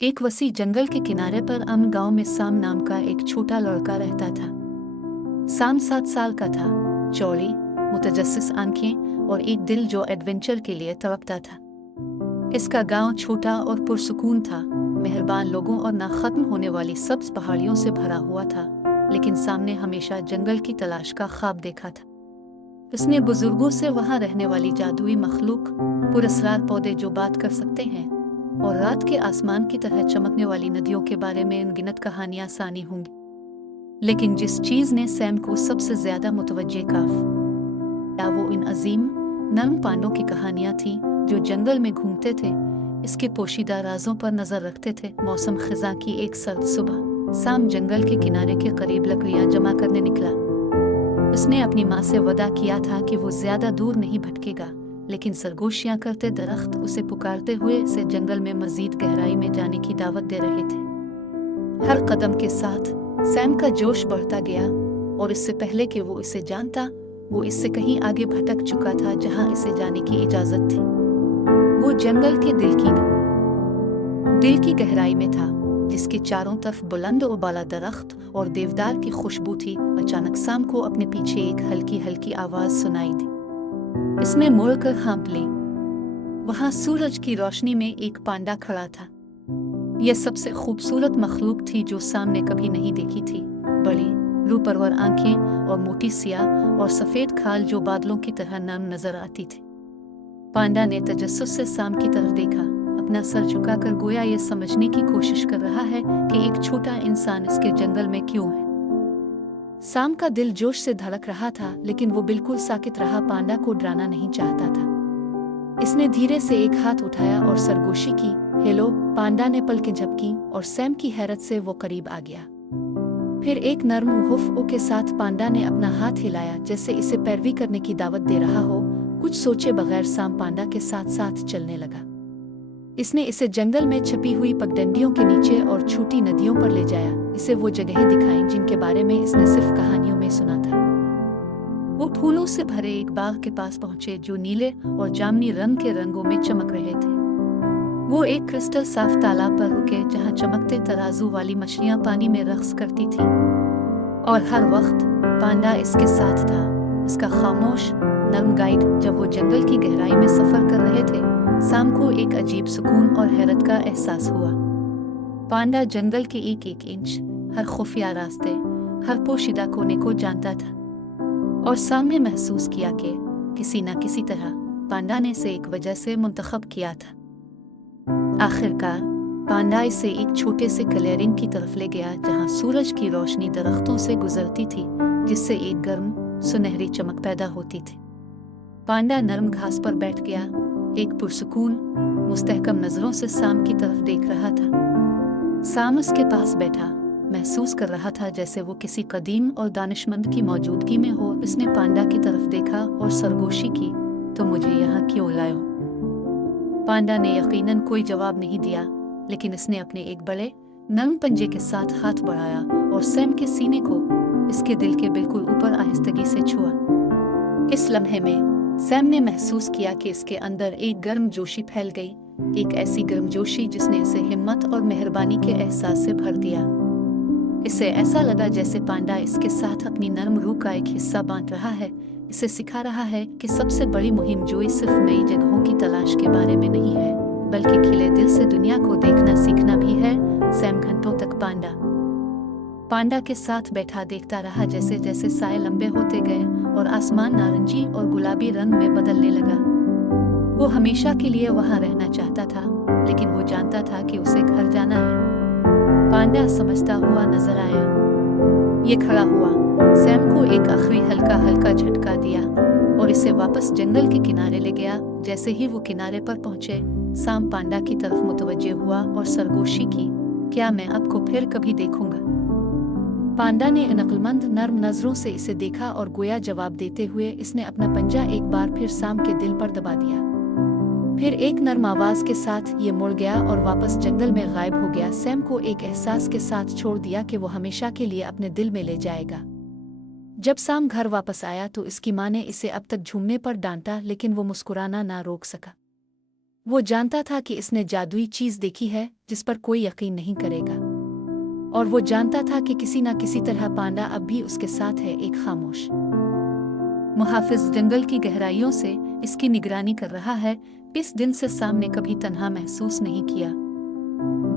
एक वसी जंगल के किनारे पर अमन गांव में साम नाम का एक छोटा लड़का रहता था। साम 7 साल का था, चौड़ी, मुतजस्सिस आंखें और एक दिल जो एडवेंचर के लिए तड़पता था। इसका गांव छोटा और पुरसुकून था, मेहरबान लोगों और ना खत्म होने वाली सब्ज पहाड़ियों से भरा हुआ था। लेकिन सामने हमेशा जंगल की तलाश का ख्वाब देखा था। उसने बुजुर्गों से वहां रहने वाली जादुई मखलूक, पुरस्रार पौधे जो बात कर सकते हैं, और रात के आसमान की तरह चमकने वाली नदियों के बारे में अनगिनत कहानियां सानी होंगी। लेकिन जिस चीज ने सैम को सबसे ज्यादा मुतवज्जे किया वो इन अजीम नर्म पांडों की कहानियां थीं जो जंगल में घूमते थे, इसके पोशीदा राजों पर नजर रखते थे। मौसम खिजा की एक सर्द सुबह साम जंगल के किनारे के करीब लकड़ियां जमा करने निकला। उसने अपनी माँ से वादा किया था कि वो ज्यादा दूर नहीं भटकेगा, लेकिन सरगोशियां करते दरख्त उसे पुकारते हुए इसे जंगल में मजीद गहराई में जाने की दावत दे रहे थे। हर कदम के साथ सैम का जोश बढ़ता गया, और इससे पहले कि वो इसे जानता, वो इससे कहीं आगे भटक चुका था जहां इसे जाने की इजाजत थी। वो जंगल के दिल की गहराई में था, जिसके चारों तरफ बुलंद और बाला दरख्त और देवदार की खुशबू थी। अचानक साम को अपने पीछे एक हल्की हल्की आवाज सुनाई दी। इसने मुड़कर हाँप ली। वहां सूरज की रोशनी में एक पांडा खड़ा था। यह सबसे खूबसूरत मखलूक थी जो साम ने कभी नहीं देखी थी। बड़ी रूपरवर आंखें और मोटी सियाह और सफेद खाल जो बादलों की तरह नर्म नजर आती थी। पांडा ने तजस्सुस से साम की तरफ देखा, अपना सर झुकाकर गोया ये समझने की कोशिश कर रहा है कि एक छोटा इंसान इसके जंगल में क्यों है। साम का दिल जोश से धड़क रहा था, लेकिन वो बिल्कुल साकित रहा। पांडा को डराना नहीं चाहता था। इसने धीरे से एक हाथ उठाया और सरगोशी की। हेलो, पांडा ने पलकें झपकी और सैम की हैरत से वो करीब आ गया। फिर एक नर्म हुफ के साथ पांडा ने अपना हाथ हिलाया, जैसे इसे पैरवी करने की दावत दे रहा हो। कुछ सोचे बगैर साम पांडा के साथ साथ चलने लगा। इसने इसे जंगल में छपी हुई पगडंडियों के नीचे और छोटी नदियों पर ले जाया, इसे वो जगहें दिखाईं जिनके बारे में इसने सिर्फ कहानियों में सुना था। वो फूलों से भरे एक बाग के पास पहुंचे जो नीले और जामुनी रंग के रंगों में चमक रहे थे। वो एक क्रिस्टल साफ तालाब पर रुके जहां चमकते तराजू वाली मछलियां पानी में रक्स करती थीं। और हर वक्त पांडा इसके साथ था, इसका खामोश नर्म गाइड। जब वो जंगल की गहराई में सफर कर रहे थे, साम को एक अजीब सुकून और हैरत का एहसास हुआ। पांडा जंगल के एक एक इंच, हर खुफिया रास्ते, हर पोशीदा कोने को जानता था। और साम ने महसूस किया कि किसी न किसी तरह पांडा ने इसे एक वजह से मुंतखब किया था। आखिरकार पांडा इसे एक छोटे से क्लियरिंग की तरफ ले गया जहां सूरज की रोशनी दरख्तों से गुजरती थी, जिससे एक गर्म सुनहरी चमक पैदा होती थी। पांडा नरम घास पर बैठ गया, एक पुरसुकून मुस्तहकम नजरों से साम की तरफ देख रहा था। साम उसके पास बैठा, महसूस कर रहा था जैसे वो किसी कदीम और दानिशमंद की मौजूदगी में हो। उसने पांडा की तरफ देखा और सरगोशी की, तो मुझे यहाँ क्यों लायो? पांडा ने यकीनन कोई जवाब नहीं दिया, लेकिन इसने अपने एक बड़े नर्म पंजे के साथ हाथ बढ़ाया और सैम के सीने को इसके दिल के बिल्कुल ऊपर आहिस्तगी से छुआ। इस लम्हे में सैम ने महसूस किया कि इसके अंदर एक गर्मजोशी फैल गई, एक ऐसी गर्मजोशी जिसने इसे हिम्मत और मेहरबानी के एहसास से भर दिया। इसे ऐसा लगा जैसे पांडा इसके साथ अपनी नर्म रूह का एक हिस्सा बांट रहा है, इसे सिखा रहा है कि सबसे बड़ी मुहिम जोई सिर्फ नई जगहों की तलाश के बारे में नहीं है, बल्कि खिले दिल से दुनिया को देखना सीखना भी है। सैम घंटों तक पांडा के साथ बैठा देखता रहा, जैसे जैसे साए लंबे होते गए और आसमान नारंगी और गुलाबी रंग में बदलने लगा। वो हमेशा के लिए वहां रहना चाहता था, लेकिन वो जानता था कि उसे घर जाना है। पांडा समझता हुआ नजर आया। ये खड़ा हुआ, सैम को एक आखिरी हल्का हल्का झटका दिया और इसे वापस जंगल के किनारे ले गया। जैसे ही वो किनारे पर पहुंचे, साम पांडा की तरफ मुतवज्जे हुआ और सरगोशी की, क्या मैं आपको फिर कभी देखूंगा? पांडा ने अक्लमंद नर्म नजरों से इसे देखा और गोया जवाब देते हुए इसने अपना पंजा एक बार फिर साम के दिल पर दबा दिया। फिर एक नर्म आवाज के साथ ये मुड़ गया और वापस जंगल में गायब हो गया। सैम को एक एहसास के साथ छोड़ दिया कि वो हमेशा के लिए अपने दिल में ले जाएगा। जब साम घर वापस आया तो इसकी माँ ने इसे अब तक झूमने पर डांटा, लेकिन वो मुस्कुराना ना रोक सका। वो जानता था कि इसने जादुई चीज देखी है जिस पर कोई यकीन नहीं करेगा, और वो जानता था कि किसी ना किसी तरह पांडा अब भी उसके साथ है, एक खामोश मुहाफिज जंगल की गहराइयों से इसकी निगरानी कर रहा है। इस दिन से साम ने कभी तन्हा महसूस नहीं किया।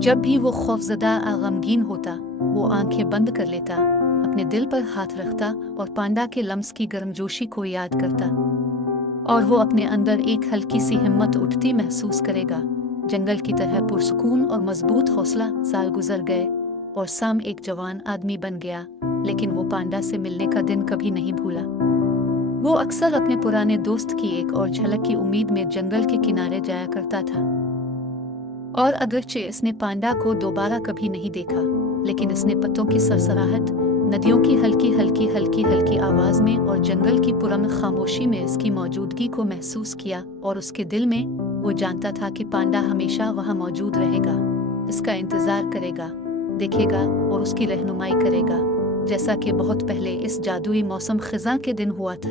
जब भी वो खौफजदा या गमगीन होता, वो आंखें बंद कर लेता, अपने दिल पर हाथ रखता और पांडा के लम्स की गर्मजोशी को याद करता, और वो अपने अंदर एक हल्की सी हिम्मत उठती महसूस करेगा। जंगल की तरह पुरसुकून और मजबूत हौसला। साल गुजर गए और साम एक जवान आदमी बन गया, लेकिन वो पांडा से मिलने का दिन कभी नहीं भूला। वो अक्सर अपने पुराने दोस्त की एक और झलक की उम्मीद में जंगल के किनारे जाया करता था। और अगरचे इसने पांडा को दोबारा कभी नहीं देखा, लेकिन इसने पत्तों की सरसराहट, नदियों की हल्की आवाज में और जंगल की पुरअमन खामोशी में इसकी मौजूदगी को महसूस किया। और उसके दिल में वो जानता था कि पांडा हमेशा वहाँ मौजूद रहेगा, इसका इंतजार करेगा, देखेगा और उसकी रहनुमाई करेगा, जैसा कि बहुत पहले इस जादुई मौसम खिज़ां के दिन हुआ था।